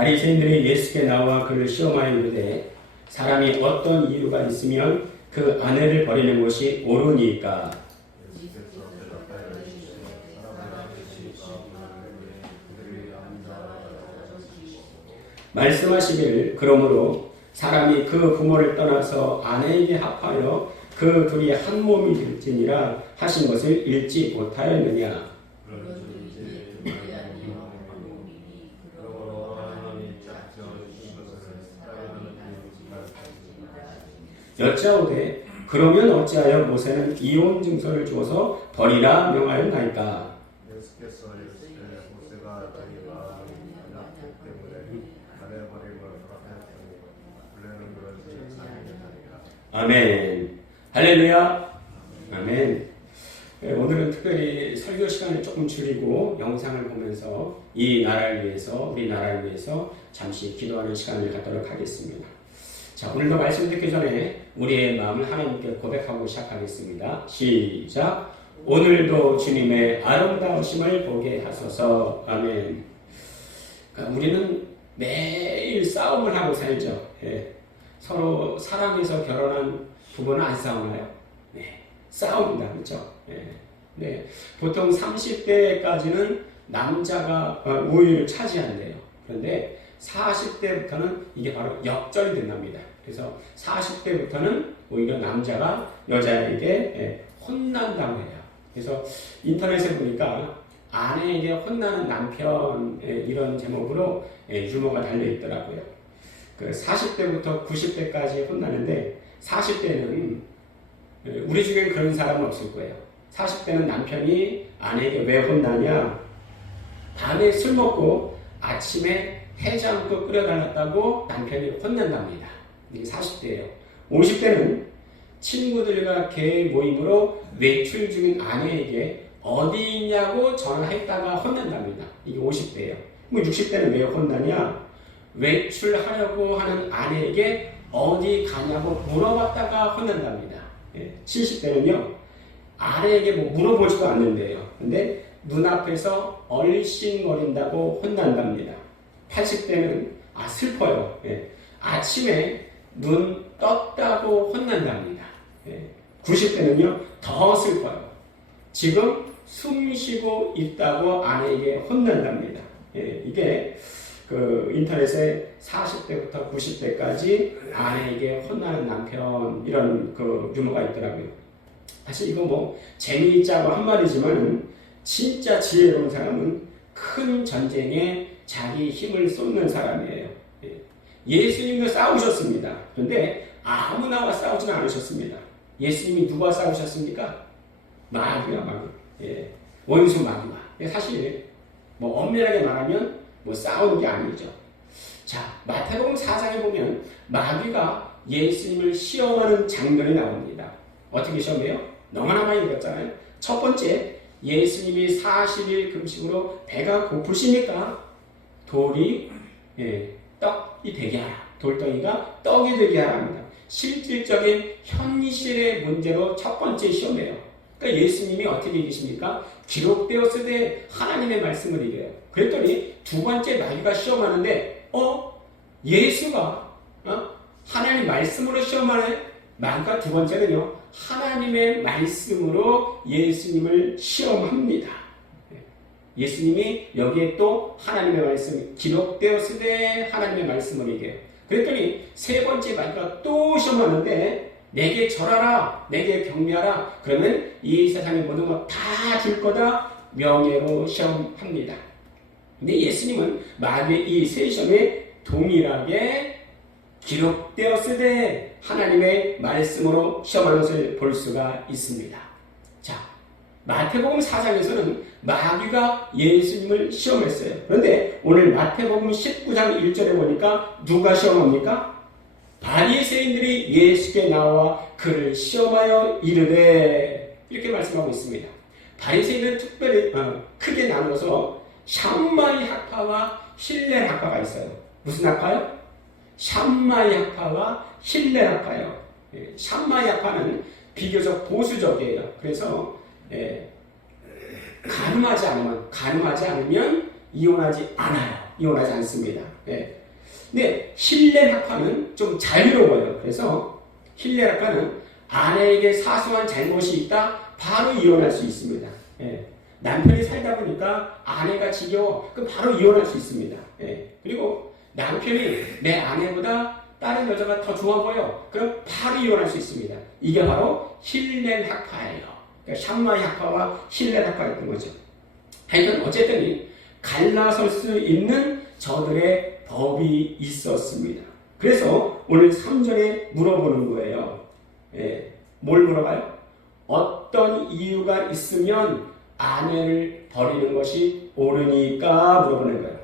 바리새인들이 예수께 나와 그를 시험하여 이르되 사람이 어떤 이유가 있으면 그 아내를 버리는 것이 옳으니까. 말씀하시기를 그러므로 사람이 그 부모를 떠나서 아내에게 합하여 그 둘이 한 몸이 될지니라 하신 것을 읽지 못하였느냐. 여짜오되 그러면 어찌하여 모세는 이혼 증서를 주어서 버리라 명하였나이까. 아멘. 할렐루야. 아멘. 오늘은 특별히 설교 시간을 조금 줄이고 영상을 보면서 이 나라를 위해서, 우리 나라를 위해서 잠시 기도하는 시간을 갖도록 하겠습니다. 자, 오늘도 말씀 듣기 전에 우리의 마음을 하나님께 고백하고 시작하겠습니다. 시작. 오늘도 주님의 아름다우심을 보게 하소서. 아멘. 그러니까 우리는 매일 싸움을 하고 살죠. 서로 사랑해서 결혼한 부부는 안 싸우나요? 네, 싸웁니다. 그렇죠? 네, 보통 30대까지는 남자가 우위를 차지한대요. 그런데 40대부터는 이게 바로 역전이 된답니다. 그래서 40대부터는 오히려 남자가 여자에게 혼난다고 해요. 그래서 인터넷에 보니까 아내에게 혼나는 남편 이런 제목으로 유머가 달려있더라고요. 40대부터 90대까지 혼나는데 40대는 우리 중엔 그런 사람은 없을 거예요. 40대는 남편이 아내에게 왜 혼나냐? 밤에 술 먹고 아침에 해장국 끓여달랐다고 남편이 혼난답니다. 이게 40대예요. 50대는 친구들과 개 모임으로 외출 중인 아내에게 어디 있냐고 전화했다가 혼난답니다. 이게 50대예요. 60대는 왜 혼나냐? 외출하려고 하는 아내에게 어디 가냐고 물어봤다가 혼난답니다. 70대는요, 아내에게 뭐 물어보지도 않는데요. 근데 눈앞에서 얼씬거린다고 혼난답니다. 80대는 슬퍼요. 아침에 눈 떴다고 혼난답니다. 90대는요, 더 슬퍼요. 지금 숨 쉬고 있다고 아내에게 혼난답니다. 이게 인터넷에 40대부터 90대까지 아내에게 혼나는 남편 이런 유머가 있더라고요. 사실 이거 뭐 재미있자고 한 말이지만 진짜 지혜로운 사람은 큰 전쟁에 자기 힘을 쏟는 사람이에요. 예수님도 싸우셨습니다. 그런데 아무나와 싸우지는 않으셨습니다. 예수님이 누구와 싸우셨습니까? 마귀와. 원수 마귀와. 사실 뭐 엄밀하게 말하면 싸우는 게 아니죠. 자, 마태복음 4장에 보면 마귀가 예수님을 시험하는 장면이 나옵니다. 어떻게 시험해요? 너무나 많이 읽었잖아요. 첫 번째, 예수님이 40일 금식으로 배가 고프시니까 돌이 떡이 되게 하라. 돌덩이가 떡이 되게 하랍니다. 실질적인 현실의 문제로 첫 번째 시험해요. 그러니까 예수님이 어떻게 계십니까? 기록되었으되 하나님의 말씀을 이겨요. 그랬더니 두 번째 마귀가 시험하는데 예수가 하나님 말씀으로 시험하는 마귀가 두 번째는요, 하나님의 말씀으로 예수님을 시험합니다. 예수님이 여기에 또 하나님의 말씀이 기록되었으되 하나님의 말씀을 이겨요. 그랬더니 세 번째 마귀가 또 시험하는데 내게 절하라, 내게 경배하라. 그러면 이 세상의 모든 것 다 줄 거다. 명예로 시험합니다. 근데 예수님은 마귀의 이 세 시험에 동일하게 기록되었으되 하나님의 말씀으로 시험하는 것을 볼 수가 있습니다. 자, 마태복음 4장에서는 마귀가 예수님을 시험했어요. 그런데 오늘 마태복음 19장 1절에 보니까 누가 시험합니까? 바리새인들이 예수께 나와 그를 시험하여 이르되, 이렇게 말씀하고 있습니다. 바리새인은 특별히 크게 나누어서 샴마이 학파와 힐렐 학파가 있어요. 무슨 학파요? 샴마이 학파와 힐렐 학파요. 샴마이 학파는 비교적 보수적이에요. 그래서 가늠하지 않으면 이혼하지 않아요. 이혼하지 않습니다. 예. 근데 힐렌 학파는 좀 자유로워요. 그래서 힐렌 학파는 아내에게 사소한 잘못이 있다 바로 이혼할 수 있습니다. 예. 남편이 살다 보니까 아내가 지겨워 그럼 바로 이혼할 수 있습니다. 예. 그리고 남편이 내 아내보다 다른 여자가 더 좋아 보여 그럼 바로 이혼할 수 있습니다. 이게 바로 힐렌 학파예요. 그러니까 샴마이 학파와 힐렌 학파가 있던 거죠. 하여튼 어쨌든 갈라설 수 있는 저들의 법이 있었습니다. 그래서 오늘 3절에 물어보는 거예요. 예, 뭘 물어봐요? 어떤 이유가 있으면 아내를 버리는 것이 옳으니까 물어보는 거예요.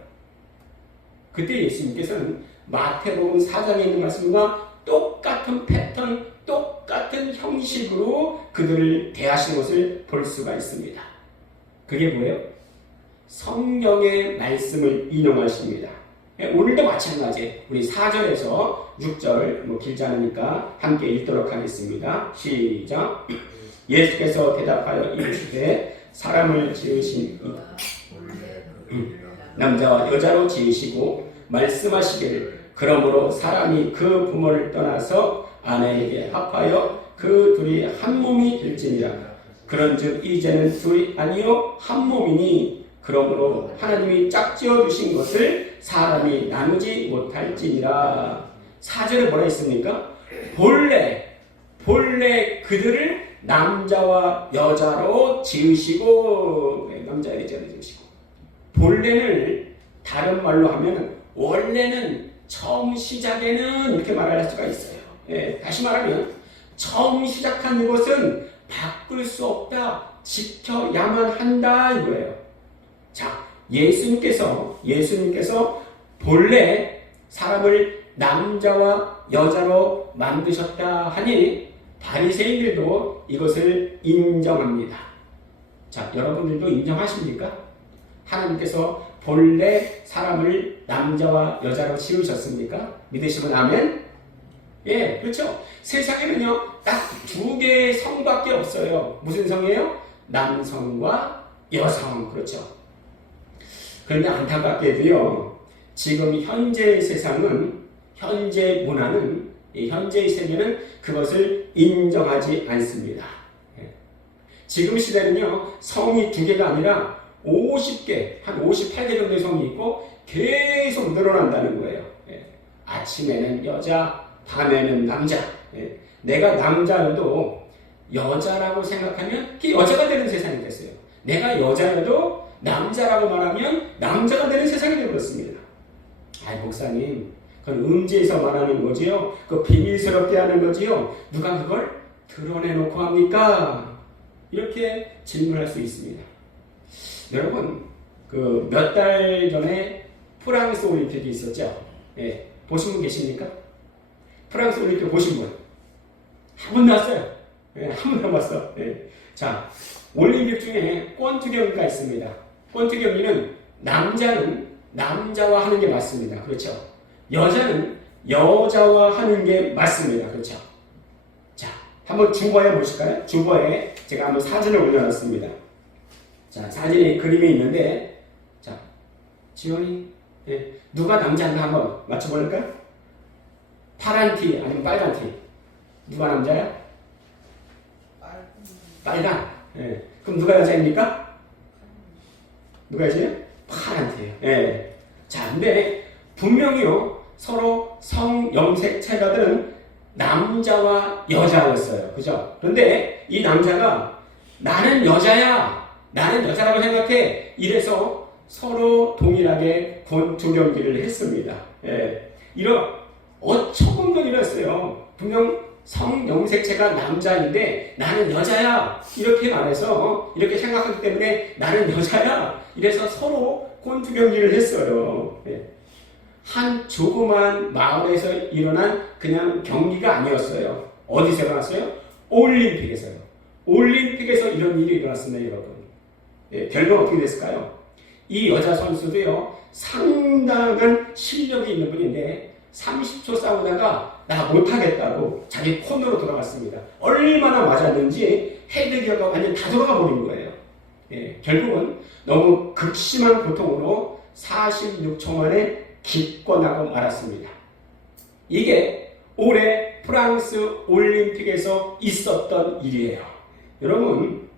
그때 예수님께서는 마태복음 4장에 있는 말씀과 똑같은 패턴, 똑같은 형식으로 그들을 대하시는 것을 볼 수가 있습니다. 그게 뭐예요? 성경의 말씀을 인용하십니다. 오늘도 마찬가지 우리 4절에서 6절 길지 않으니까 함께 읽도록 하겠습니다. 시작. 예수께서 대답하여 이르시되 사람을 지으신 남자와 여자로 지으시고 말씀하시기를 그러므로 사람이 그 부모를 떠나서 아내에게 합하여 그 둘이 한 몸이 될지니라. 그런즉 이제는 둘이 아니요 한 몸이니 그러므로 하나님이 짝지어 주신 것을 사람이 나누지 못할지니라. 4절에 뭐라 했습니까? 본래 그들을 남자와 여자로 지으시고 남자 여자로 지으시고 본래는 다른 말로 하면 원래는 처음 시작에는 이렇게 말할 수가 있어요. 예, 다시 말하면 처음 시작한 이것은 바꿀 수 없다. 지켜야만 한다 이거예요. 자, 예수님께서 본래 사람을 남자와 여자로 만드셨다 하니 바리새인들도 이것을 인정합니다. 자, 여러분들도 인정하십니까? 하나님께서 본래 사람을 남자와 여자로 지으셨습니까? 믿으시면 아멘? 예, 그렇죠? 세상에는요, 딱 두 개의 성밖에 없어요. 무슨 성이에요? 남성과 여성, 그렇죠? 그런데 안타깝게도요, 지금 현재의 세상은, 현재 문화는, 현재의 세계는 그것을 인정하지 않습니다. 지금 시대는요, 성이 두 개가 아니라 50개, 한 58개 정도의 성이 있고 계속 늘어난다는 거예요. 아침에는 여자, 밤에는 남자. 내가 남자여도 여자라고 생각하면 그게 여자가 되는 세상이 됐어요. 내가 여자여도 남자라고 말하면 남자가 되는 세상이 되어버렸습니다. 아이, 목사님, 그건 음지에서 말하는 거지요? 그 비밀스럽게 하는 거지요? 누가 그걸 드러내놓고 합니까? 이렇게 질문할 수 있습니다. 여러분, 그 몇 달 전에 프랑스 올림픽이 있었죠? 예, 보신 분 계십니까? 프랑스 올림픽 보신 분? 한 분 나왔어요. 예, 한 분 남았어. 예. 자, 올림픽 중에 권투 경기가 있습니다. 권투 경기는 남자는 남자와 하는 게 맞습니다. 그렇죠? 여자는 여자와 하는 게 맞습니다. 그렇죠? 자, 한번 주보에 보실까요? 주보에 제가 한번 사진을 올려놨습니다. 자, 사진에 그림이 있는데, 자, 지원이, 예, 누가 남자인가 한번 맞춰볼까요? 파란 티 아니면 빨간 티? 누가 남자야? 빨간. 예. 그럼 누가 여자입니까? 누가 여자예요? 파란 티예요. 예. 자, 근데 분명히요, 서로 성염색체가들은 남자와 여자였어요. 그죠? 그런데 이 남자가 나는 여자야, 나는 여자라고 생각해. 이래서 서로 동일하게 권투 경기를 했습니다. 예. 조금도 이랬어요. 분명 성염색체가 남자인데 나는 여자야. 이렇게 말해서 이렇게 생각하기 때문에 나는 여자야. 이래서 서로 권투 경기를 했어요. 예. 한 조그만 마을에서 일어난 그냥 경기가 아니었어요. 어디서 일어났어요? 올림픽에서요. 올림픽에서 이런 일이 일어났습니다, 여러분. 예, 결과는 어떻게 됐을까요? 이 여자 선수도요, 상당한 실력이 있는 분인데 30초 싸우다가 나 못하겠다고 자기 코너로 돌아갔습니다. 얼마나 맞았는지 헤드기어가 완전 다 돌아가 버린 거예요. 예, 결국은 너무 극심한 고통으로 46초 만에 기권하고 말았습니다. 이게 올해 프랑스 올림픽에서 있었던 일이에요. 여러분,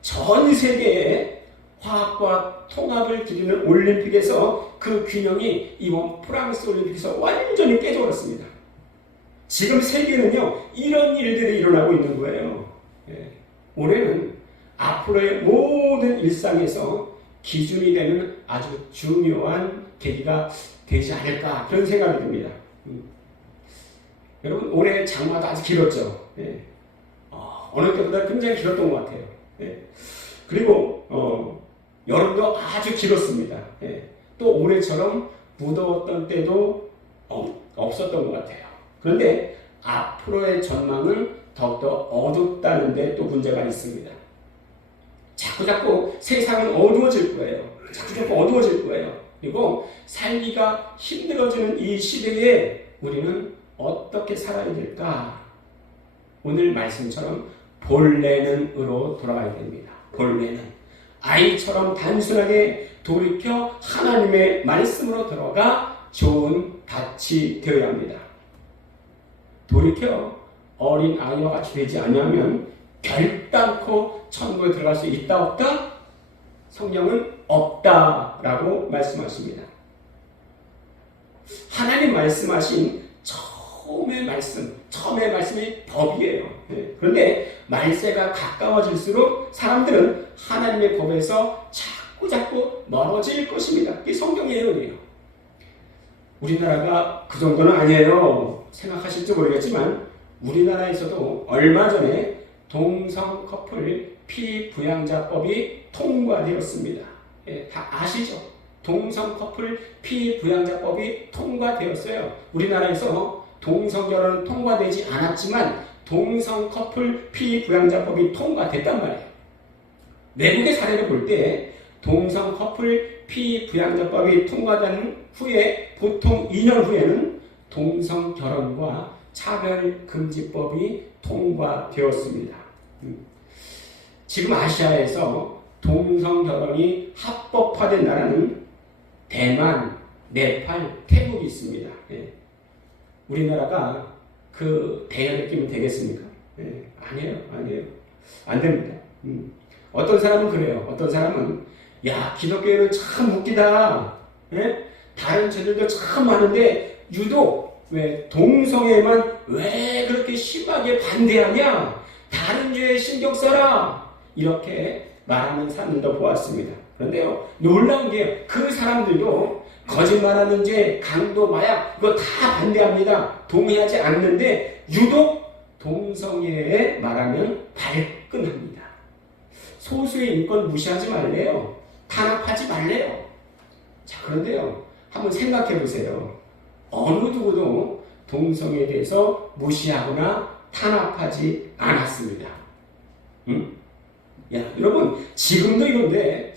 전 세계에 화학과 통합을 기리는 올림픽에서 그 균형이 이번 프랑스 올림픽에서 완전히 깨져버렸습니다. 지금 세계는요, 이런 일들이 일어나고 있는 거예요. 올해는 앞으로의 모든 일상에서 기준이 되는 아주 중요한 계기가 되지 않을까, 그런 생각이 듭니다. 여러분, 올해 장마도 아주 길었죠. 어느 때보다 굉장히 길었던 것 같아요. 그리고 여름도 아주 길었습니다. 또 올해처럼 무더웠던 때도 없었던 것 같아요. 그런데 앞으로의 전망은 더욱더 어둡다는데 또 문제가 있습니다. 자꾸자꾸 세상은 어두워질 거예요. 자꾸자꾸 어두워질 거예요. 그리고 살기가 힘들어지는 이 시대에 우리는 어떻게 살아야 될까? 오늘 말씀처럼 본래는으로 돌아가야 됩니다. 본래는 아이처럼 단순하게 돌이켜 하나님의 말씀으로 들어가 좋은 밭이 되어야 합니다. 돌이켜 어린 아이와 같이 되지 않으면 결단코 천국에 들어갈 수 있다 없다? 성경은 없다라고 말씀하십니다. 하나님 말씀하신 처음의 말씀이 법이에요. 그런데 말세가 가까워질수록 사람들은 하나님의 법에서 자꾸 멀어질 것입니다. 이게 성경의 예언이에요. 우리나라가 그 정도는 아니에요. 생각하실지 모르겠지만 우리나라에서도 얼마 전에 동성 커플 피부양자법이 통과되었습니다. 다 아시죠? 동성 커플 피부양자법이 통과되었어요. 우리나라에서 동성 결혼은 통과되지 않았지만 동성 커플 피부양자법이 통과됐단 말이에요. 외국의 사례를 볼 때 동성 커플 피부양자법이 통과된 후에 보통 2년 후에는 동성 결혼과 차별금지법이 통과되었습니다. 지금 아시아에서 동성 결혼이 합법화된 나라는 대만, 네팔, 태국이 있습니다. 우리나라가 그 대열에 끼면 되겠습니까? 아니에요. 안 됩니다. 어떤 사람은 그래요. 어떤 사람은 야, 기독교는 참 웃기다. 다른 죄들도 참 많은데 유독 왜 동성애만 왜 그렇게 심하게 반대하냐? 다른 죄에 신경 써라. 이렇게 말하는 사람들도 보았습니다. 그런데요, 놀라운 게 그 사람들도 거짓말하는 죄, 강도, 마약 이거 다 반대합니다. 동의하지 않는데 유독 동성애에 말하면 발끈합니다. 소수의 인권 무시하지 말래요. 탄압하지 말래요. 자, 그런데요, 한번 생각해 보세요. 어느 누구도 동성애에 대해서 무시하거나 탄압하지 않았습니다. 야, 여러분, 지금도 이런데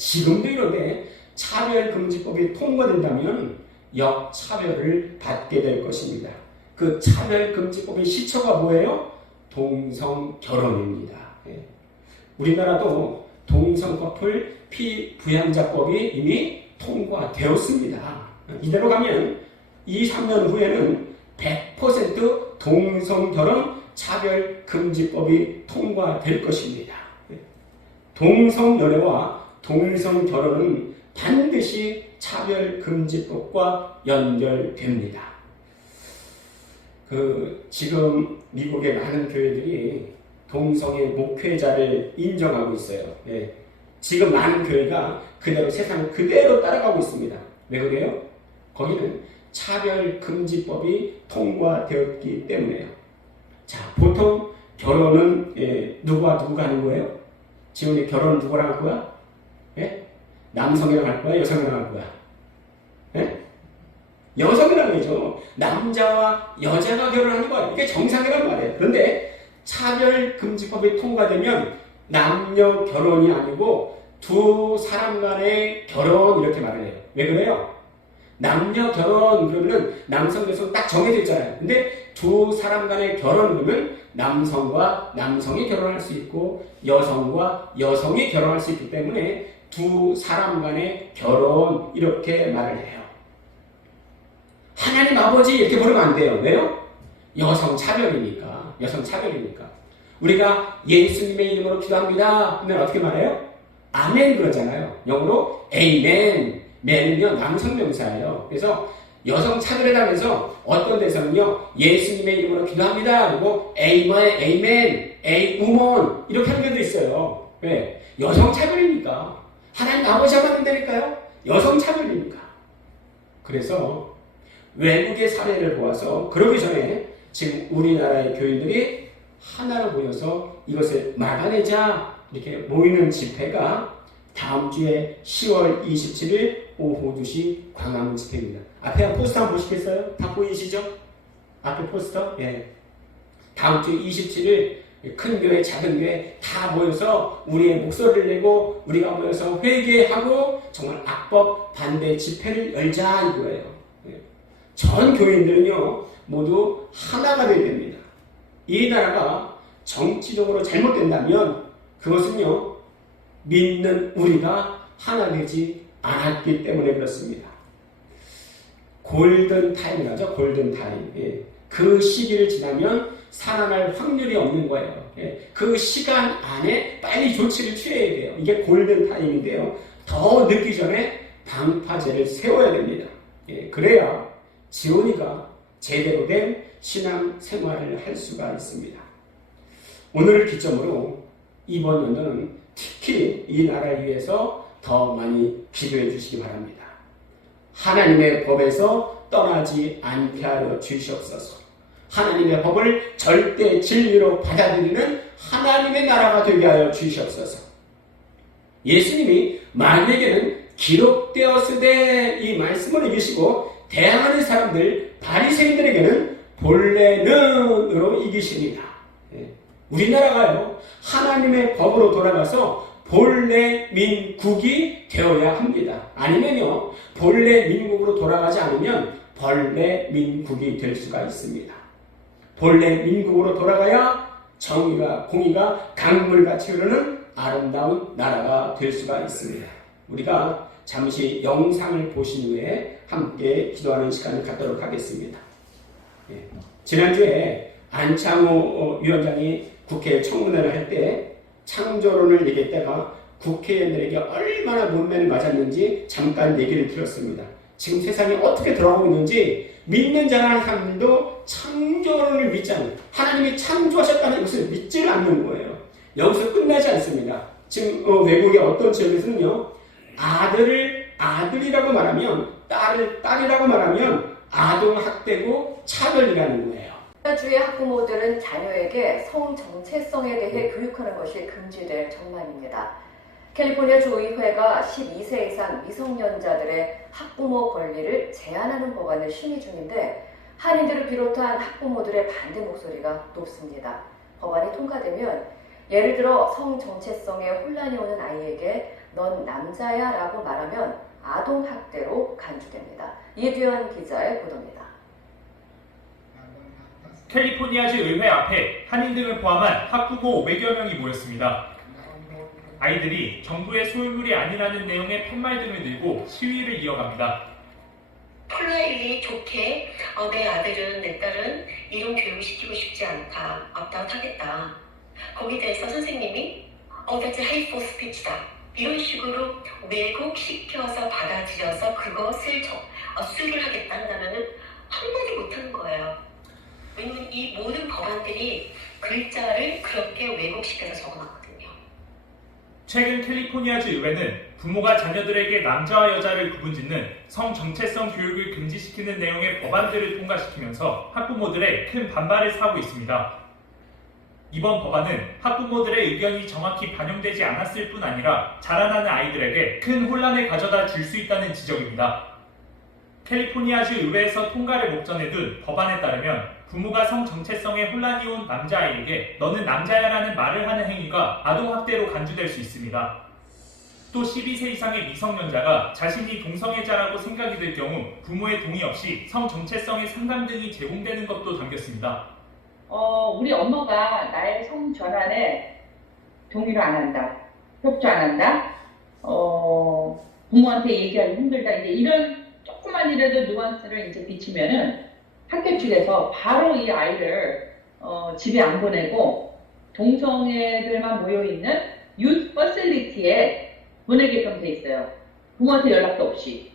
차별금지법이 통과된다면 역차별을 받게 될 것입니다. 그 차별금지법의 시초가 뭐예요? 동성결혼입니다. 우리나라도 동성커플 피부양자법이 이미 통과되었습니다. 이대로 가면 2, 3년 후에는 100% 동성결혼 차별금지법이 통과될 것입니다. 동성연애와 동성결혼은 반드시 차별금지법과 연결됩니다. 지금 미국의 많은 교회들이 동성애 목회자를 인정하고 있어요. 지금 많은 교회가 그대로 세상을 그대로 따라가고 있습니다. 왜 그래요? 거기는 차별금지법이 통과되었기 때문에요. 자, 보통 결혼은 누가 하는 거예요? 지훈이 결혼 누구랑 할 거야? 남성이랑 할 거야? 여성이랑 할 거야? 여성이랑 해죠. 남자와 여자가 결혼하는 거야. 이게 정상이란 말이에요. 그런데 차별금지법이 통과되면 남녀 결혼이 아니고 두 사람 간의 결혼 이렇게 말을 해요. 왜 그래요? 남녀 결혼 그러면 남성, 여성 딱 정해져 있잖아요. 근데 두 사람 간의 결혼 그러면 남성과 남성이 결혼할 수 있고 여성과 여성이 결혼할 수 있기 때문에 두 사람 간의 결혼 이렇게 말을 해요. 하나님 아버지 이렇게 부르면 안 돼요. 왜요? 여성 차별이니까. 여성 차별이니까. 우리가 예수님의 이름으로 기도합니다 하면 어떻게 말해요? 아멘 그러잖아요. 영어로 에이멘. 맨은요 남성 명사예요. 그래서 여성 차별에다면서 어떤 데서는요 예수님의 이름으로 기도합니다 그리고 에이멘, 에이멘, 에이우먼 이렇게 하는 데도 있어요. 왜? 여성 차별이니까. 하나님 아버지 하면 안 되니까요. 여성 차별이니까. 그래서 외국의 사례를 보아서 그러기 전에 지금 우리나라의 교인들이 하나로 모여서 이것을 막아내자 이렇게 모이는 집회가 다음 주에 10월 27일 오후 2시 광화문 집회입니다. 앞에 포스터 한번 보시겠어요? 다 보이시죠? 앞에 포스터? 예. 다음 주 27일 큰 교회, 작은 교회 다 모여서 우리의 목소리를 내고 우리가 모여서 회개하고 정말 악법 반대 집회를 열자 이거예요. 예. 전 교인들은요 모두 하나가 되어야 됩니다. 이 나라가 정치적으로 잘못된다면 그것은요 믿는 우리가 하나 되지 않았기 때문에 그렇습니다. 골든 타임이라죠. 골든 타임. 예. 그 시기를 지나면 살아날 확률이 없는 거예요. 예. 그 시간 안에 빨리 조치를 취해야 돼요. 이게 골든 타임인데요. 더 늦기 전에 방파제를 세워야 됩니다. 예. 그래야 지온이가 제대로 된 신앙 생활을 할 수가 있습니다. 오늘을 기점으로 이번 연도는 특히 이 나라를 위해서 더 많이 기도해 주시기 바랍니다. 하나님의 법에서 떠나지 않게 하여 주시옵소서. 하나님의 법을 절대 진리로 받아들이는 하나님의 나라가 되게 하여 주시옵소서. 예수님이 마귀에게는 기록되었으되 이 말씀을 이기시고 대항하는 사람들 바리새인들에게는 본래는으로 이기십니다. 우리나라가요 하나님의 법으로 돌아가서 본래 민국이 되어야 합니다. 아니면요 본래 민국으로 돌아가지 않으면 벌레 민국이 될 수가 있습니다. 본래 민국으로 돌아가야 정의가 공의가 강물같이 흐르는 아름다운 나라가 될 수가 있습니다. 우리가 잠시 영상을 보신 후에 함께 기도하는 시간을 갖도록 하겠습니다. 예. 지난주에 안창호 위원장이 국회 청문회를 할 때 창조론을 얘기했다가 국회의원들에게 얼마나 문매를 맞았는지 잠깐 얘기를 들었습니다. 지금 세상이 어떻게 돌아가고 있는지 믿는 자라는 사람들도 창조론을 믿지 않는 하나님이 창조하셨다는 것을 믿지를 않는 거예요. 여기서 끝나지 않습니다. 지금 외국의 어떤 지역에서는요 아들을 아들이라고 말하면 딸을 딸이라고 말하면 아동학대고 차별이라는 거예요. 주의 학부모들은 자녀에게 성 정체성에 대해 교육하는 것이 금지될 전망입니다. 캘리포니아 주의회가 12세 이상 미성년자들의 학부모 권리를 제한하는 법안을 심의 중인데 한인들을 비롯한 학부모들의 반대 목소리가 높습니다. 법안이 통과되면 예를 들어 성 정체성에 혼란이 오는 아이에게 넌 남자야 라고 말하면 아동학대로 간주됩니다. 이두현 기자의 보도입니다. 캘리포니아주 의회 앞에 한인 등을 포함한 학부모 500여 명이 모였습니다. 아이들이 정부의 소유물이 아니라는 내용의 팻말 등을 들고 시위를 이어갑니다. 폴라일리 좋게 내 아들은 내 딸은 이런 교육을 시키고 싶지 않다. 엎다웃하겠다. 거기에 대해서 선생님이 that's hateful speech다. 이런 식으로 왜곡시켜서 받아들여서 그것을 수를 하겠다 한다면 한마디 못하는 거예요. 왜냐면 이 모든 법안들이 글자를 그렇게 왜곡시켜서 적어놨거든요. 최근 캘리포니아주 의회는 부모가 자녀들에게 남자와 여자를 구분짓는 성 정체성 교육을 금지시키는 내용의 법안들을 통과시키면서 학부모들의 큰 반발을 사고 있습니다. 이번 법안은 학부모들의 의견이 정확히 반영되지 않았을 뿐 아니라 자라나는 아이들에게 큰 혼란을 가져다 줄 수 있다는 지적입니다. 캘리포니아주 의회에서 통과를 목전에 둔 법안에 따르면 부모가 성 정체성에 혼란이 온 남자아이에게 너는 남자야라는 말을 하는 행위가 아동학대로 간주될 수 있습니다. 또 12세 이상의 미성년자가 자신이 동성애자라고 생각이 들 경우 부모의 동의 없이 성 정체성의 상담 등이 제공되는 것도 담겼습니다. 우리 엄마가 나의 성 전환에 동의를 안 한다, 협조 안 한다, 부모한테 얘기하기 힘들다, 이제 이런 조금 조금만이라도 누안스를 이제 비치면은 학교 측에서 바로 이 아이를 집에 안 보내고 동성애들만 모여 있는 유스 퍼실리티에 보내게끔 돼 있어요. 부모한테 연락도 없이.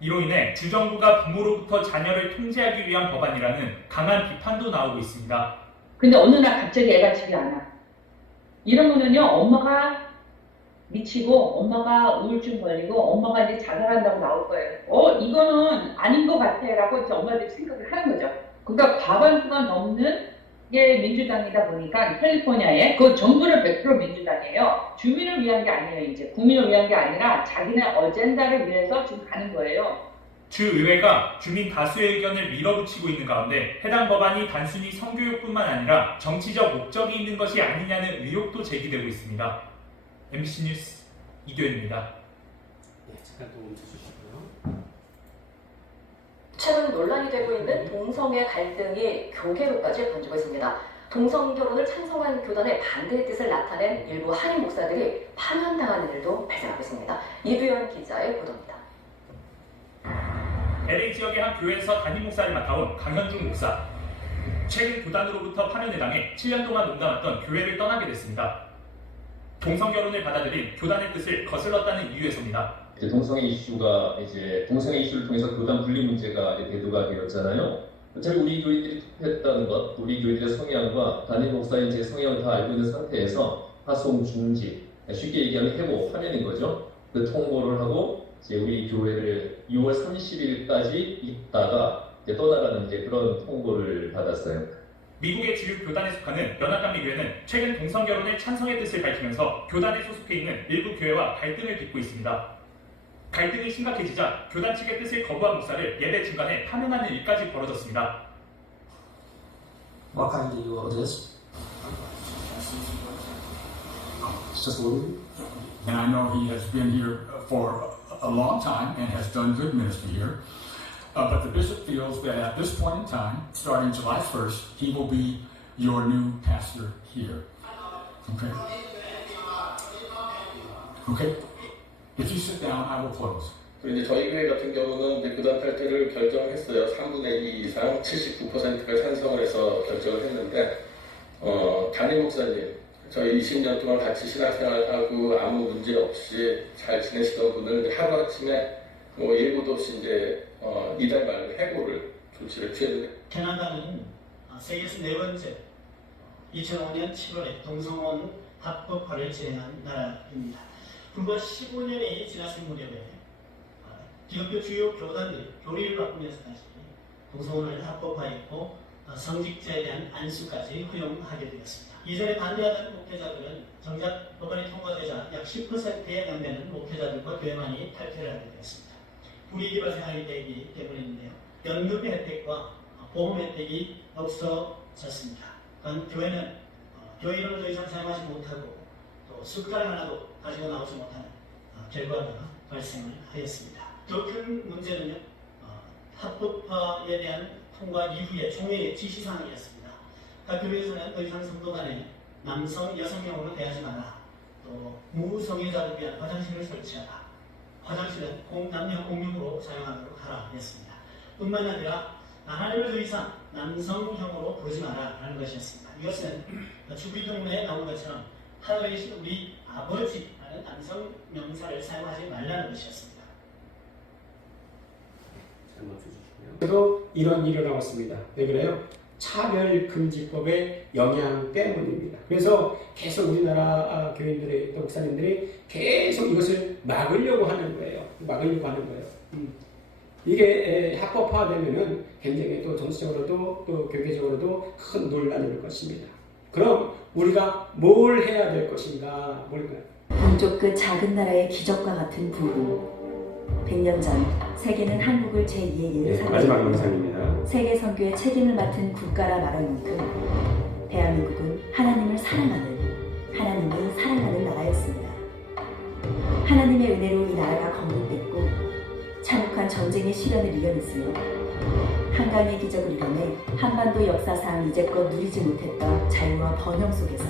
이로 인해 주정부가 부모로부터 자녀를 통제하기 위한 법안이라는 강한 비판도 나오고 있습니다. 근데 어느 날 갑자기 애가 집에 안 와. 이러면은요, 엄마가 미치고, 엄마가 우울증 걸리고, 엄마가 이제 자살한다고 나올 거예요. 이거는 아닌 것 같아. 라고 이제 엄마들이 생각을 하는 거죠. 그러니까 과반수가 넘는 게 민주당이다 보니까 캘리포니아에 그 정부는 100% 민주당이에요. 주민을 위한 게 아니에요. 이제 국민을 위한 게 아니라 자기네 어젠다를 위해서 지금 가는 거예요. 주의회가 주민 다수의 의견을 밀어붙이고 있는 가운데 해당 법안이 단순히 성교육뿐만 아니라 정치적 목적이 있는 것이 아니냐는 의혹도 제기되고 있습니다. MBC 뉴스 이도현입니다. 네, 잠깐 또 멈춰주시고요. 최근 논란이 되고 있는 동성애 갈등이 교계로까지 번지고 있습니다. 동성 결혼을 찬성한 교단의 반대의 뜻을 나타낸 일부 한인 목사들이 파면당하는 일도 발생하고 있습니다. 이두현 기자의 보도입니다. LA 지역의 한 교회에서 담임 목사를 맡아온 강현중 목사. 최근 교단으로부터 파면을 당해 7년 동안 몸담았던 교회를 떠나게 됐습니다. 동성 결혼을 받아들인 교단의 뜻을 거슬렀다는 이유에서입니다. 동성애 이슈가 동성애 이슈를 통해서 교단 분리 문제가 대두가 되었잖아요. 어차피 우리 교인들이 투표했다는 것, 우리 교인들의 성향과 담임 목사의 성향을 다 알고 있는 상태에서 파송 중지, 쉽게 얘기하면 해고, 파면인 거죠. 그 통보를 하고 우리 교회를 6월 30일까지 있다가 떠나가는 그런 통보를 받았어요. 미국의 주요 교단에 속하는 연합감리교회는 최근 동성 결혼을 찬성의 뜻을 밝히면서 교단에 소속해 있는 일부 교회와 갈등을 빚고 있습니다. 갈등이 심각해지자 교단 측의 뜻을 거부한 목사를 예배 중간에 파면하는 일까지 벌어졌습니다. What kind do you this? It's just one. And I know he has been here for a long time and has done good ministry here. But the bishop feels that at this point in time, starting July 1st, he will be your new pastor here. Okay? Okay? If you sit down, I will close. 그리고 이제 저희 교회 같은 경우는 이제 교단 탈퇴를 결정했어요. 3분의 2 이상 79%가 찬성을 해서 결정을 했는데 담임 목사님, 저희 20년 동안 같이 신앙생활하고 아무 문제 없이 잘 지내시던 분을 하루아침에 예고도 없이 이달 말 해고를 조치를 취했는데 캐나다는 세계에서 네 번째 2005년 7월에 동성혼 합법화를 진행한 나라입니다. 불과 15년이 지났을 무렵에 기독교 주요 교단들이 교리를 바꾸면서 다시 동성혼을 합법화했고 성직자에 대한 안수까지 허용하게 되었습니다. 이전에 반대하던 목회자들은 정작 법안이 통과되자 약 10%에 해당되는 목회자들과 교회만이 탈퇴를 하게 되었습니다. 불이익이 발생하게 되기 때문인데요. 연금 혜택과 보험 혜택이 없어졌습니다. 그러니까 교회는 교회 이름을 더 이상 사용하지 못하고 또 숟가락 하나도 가지고 나오지 못하는 결과가 발생을 하였습니다. 더 큰 문제는요. 합법화에 대한 통과 이후에 총회의 지시사항이었습니다. 각 교회에서는 더 이상 성도 간에 남성, 여성용으로 대하지 마라. 또 무성애자를 위한 화장실을 설치하라. 화장실은 남녀 공용으로 사용하도록 하라 했습니다. 뿐만 아니라 하나님을 더 이상 남성형으로 부르지 마라 라는 것이었습니다. 이것은 주기도문에 나온 것처럼 하늘에 계신 우리 아버지라는 남성 명사를 사용하지 말라는 것이었습니다. 잘 멈춰주시고요. 그래도 이런 일이 나왔습니다. 왜 그래요? 차별금지법의 영향 때문입니다. 그래서 계속 우리나라 교인들의 또 목사님들이 계속 이것을 막으려고 하는 거예요. 이게 합법화되면은 굉장히 또 정치적으로도 또 교계적으로도 큰 논란이 올 것입니다. 그럼 우리가 뭘 해야 될 것인가? 뭘까요? 동쪽 끝 작은 나라의 기적과 같은 부부. 100년 전 세계는 한국을 제2의 예루살렘, 마지막 영상입니다. 세계 선교의 책임을 맡은 국가라 말할 만큼 대한민국은 하나님을 사랑하는, 하나님이 사랑하는 나라였습니다. 하나님의 은혜로 이 나라가 건국됐고 참혹한 전쟁의 시련을 이겨냈으며 한강의 기적을 이뤄내 한반도 역사상 이제껏 누리지 못했던 자유와 번영 속에서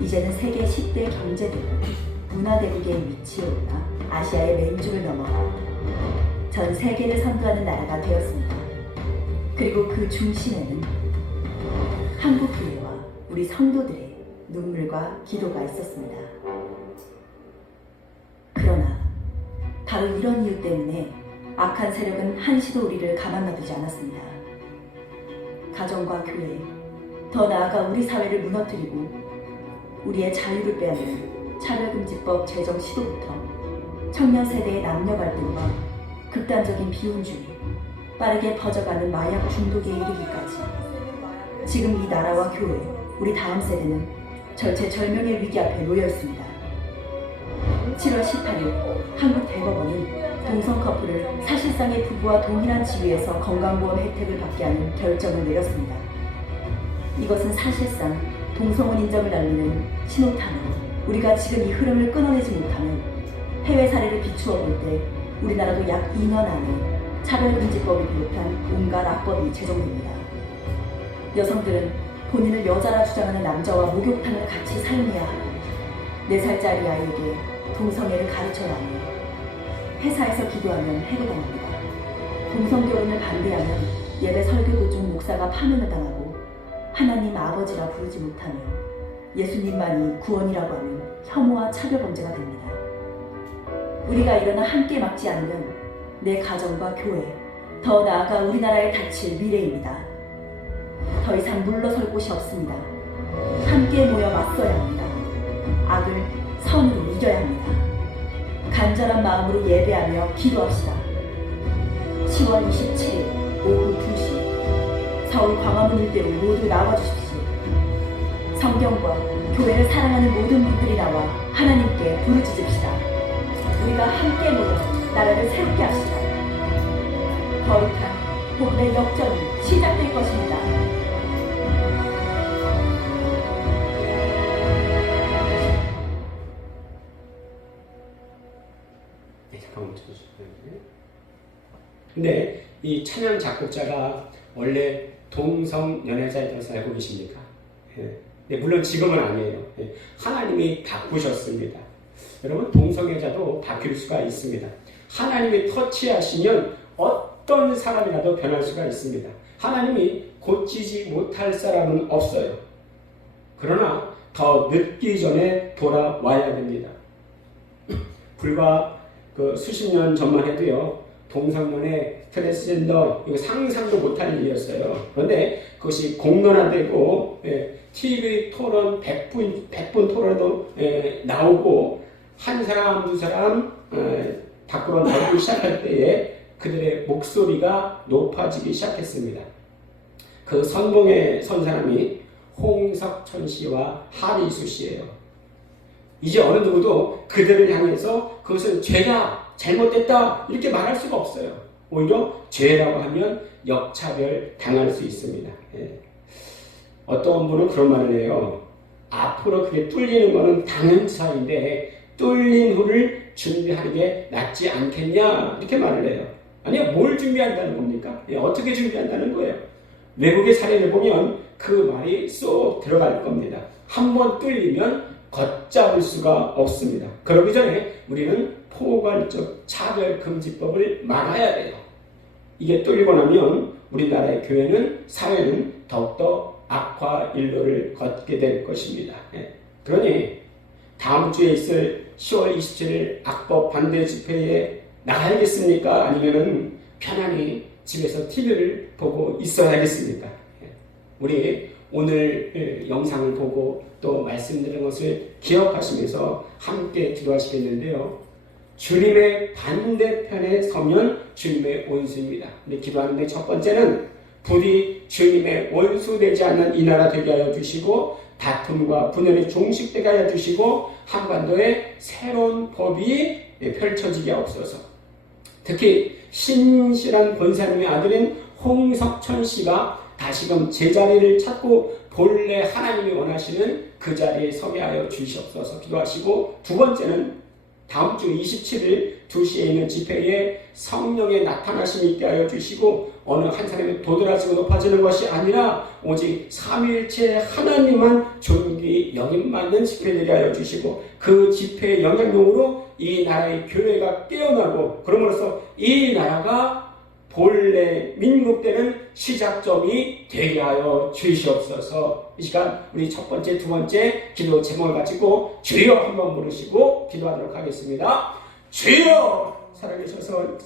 이제는 세계 10대 경제대국, 문화대국의 위치에 올라 아시아의 맨주를 넘어 전 세계를 선도하는 나라가 되었습니다. 그리고 그 중심에는 한국교회와 우리 성도들의 눈물과 기도가 있었습니다. 그러나 바로 이런 이유 때문에 악한 세력은 한시도 우리를 가만 놔두지 않았습니다. 가정과 교회, 더 나아가 우리 사회를 무너뜨리고 우리의 자유를 빼앗는 차별금지법 제정 시도부터 청년 세대의 남녀 갈등과 극단적인 비혼주의, 빠르게 퍼져가는 마약 중독에 이르기까지 지금 이 나라와 교회, 우리 다음 세대는 절체절명의 위기 앞에 놓여 있습니다. 7월 18일 한국 대법원은 동성 커플을 사실상의 부부와 동일한 지위에서 건강보험 혜택을 받게 하는 결정을 내렸습니다. 이것은 사실상 동성혼 인정을 알리는 신호탄으로 우리가 지금 이 흐름을 끊어내지 못하면 해외 사례를 비추어 볼 때 우리나라도 약 2년 안에 차별금지법을 비롯한 온갖 악법이 제정됩니다. 여성들은 본인을 여자라 주장하는 남자와 목욕탕을 같이 사용해야 하고 4살짜리 아이에게 동성애를 가르쳐야 하며 회사에서 기도하면 해고당합니다. 동성결혼을 반대하면 예배 설교 도중 목사가 파면을 당하고 하나님 아버지라 부르지 못하며 예수님만이 구원이라고 하는 혐오와 차별범죄가 됩니다. 우리가 일어나 함께 막지 않으면 내 가정과 교회, 더 나아가 우리나라에 닥칠 미래입니다. 더 이상 물러설 곳이 없습니다. 함께 모여 맞서야 합니다. 악을 선으로 이겨야 합니다. 간절한 마음으로 예배하며 기도합시다. 10월 27일 오후 2시 서울 광화문 일대로 모두 나와주십시오. 성경과 교회를 사랑하는 모든 분들이 나와 하나님께 부르짖읍시다. 우리가 함께 모여 나라를 새롭게 합시다. 거룩한 복음의 역전이 시작될 것입니다. 네, 잠깐만 멈춰주세요. 근데 이 찬양 작곡자가 원래 동성 연애자였다고 알고 계십니까? 예. 네, 물론 지금은 아니에요. 예. 하나님이 바꾸셨습니다. 여러분, 동성애자도 바뀔 수가 있습니다. 하나님이 터치하시면 어떤 사람이라도 변할 수가 있습니다. 하나님이 고치지 못할 사람은 없어요. 그러나 더 늦기 전에 돌아와야 됩니다. 불과 수십 년 전만 해도요, 동성연애, 트랜스젠더, 이거 상상도 못할 일이었어요. 그런데 그것이 공론화되고, TV 토론, 100분 토론도 나오고, 한 사람, 두 사람 밖으로 나오기 시작할 때에 그들의 목소리가 높아지기 시작했습니다. 그 선봉에 선 사람이 홍석천 씨와 하리수 씨예요. 이제 어느 누구도 그들을 향해서 그것은 죄다, 잘못됐다 이렇게 말할 수가 없어요. 오히려 죄라고 하면 역차별 당할 수 있습니다. 어떤 분은 그런 말을 해요. 앞으로 그게 뚫리는 거는 당연사인데 뚫린 후를 준비하는 게 낫지 않겠냐 이렇게 말을 해요. 아니요, 뭘 준비한다는 겁니까? 어떻게 준비한다는 거예요? 외국의 사례를 보면 그 말이 쏙 들어갈 겁니다. 한번 뚫리면 걷잡을 수가 없습니다. 그러기 전에 우리는 포괄적 차별금지법을 막아야 돼요. 이게 뚫리고 나면 우리나라의 교회는, 사회는 더욱더 악화 일로를 걷게 될 것입니다. 그러니 다음 주에 있을 10월 27일 악법 반대 집회에 나가야겠습니까? 아니면은 편안히 집에서 TV를 보고 있어야겠습니까? 우리 오늘 영상을 보고 또 말씀드린 것을 기억하시면서 함께 기도하시겠는데요. 주님의 반대편에 서면 주님의 원수입니다. 근데 기도하는데 첫 번째는 부디 주님의 원수 되지 않는 이 나라 되게 하여 주시고, 다툼과 분열이 종식되게 하여 주시고, 한반도에 새로운 법이 펼쳐지게 하옵소서. 특히 신실한 권사님의 아들인 홍석천 씨가 다시금 제자리를 찾고 본래 하나님이 원하시는 그 자리에 서게 하여 주시옵소서 기도하시고, 두 번째는 다음 주 27일 2시에 있는 집회에 성령의 나타나심이 있게 하여 주시고, 어느 한 사람이 도드라지고 높아지는 것이 아니라 오직 삼위일체 하나님만 존귀 여김받는 집회 되게 하여 주시고, 그 집회의 영향력으로 이 나라의 교회가 깨어나고 그럼으로써 이 나라가 본래 민국되는 시작점이 되게 하여 주시옵소서. 이 시간 우리 첫 번째, 두 번째 기도 제목을 가지고 주여 한번 부르시고 기도하도록 하겠습니다. 주여 살아계셔서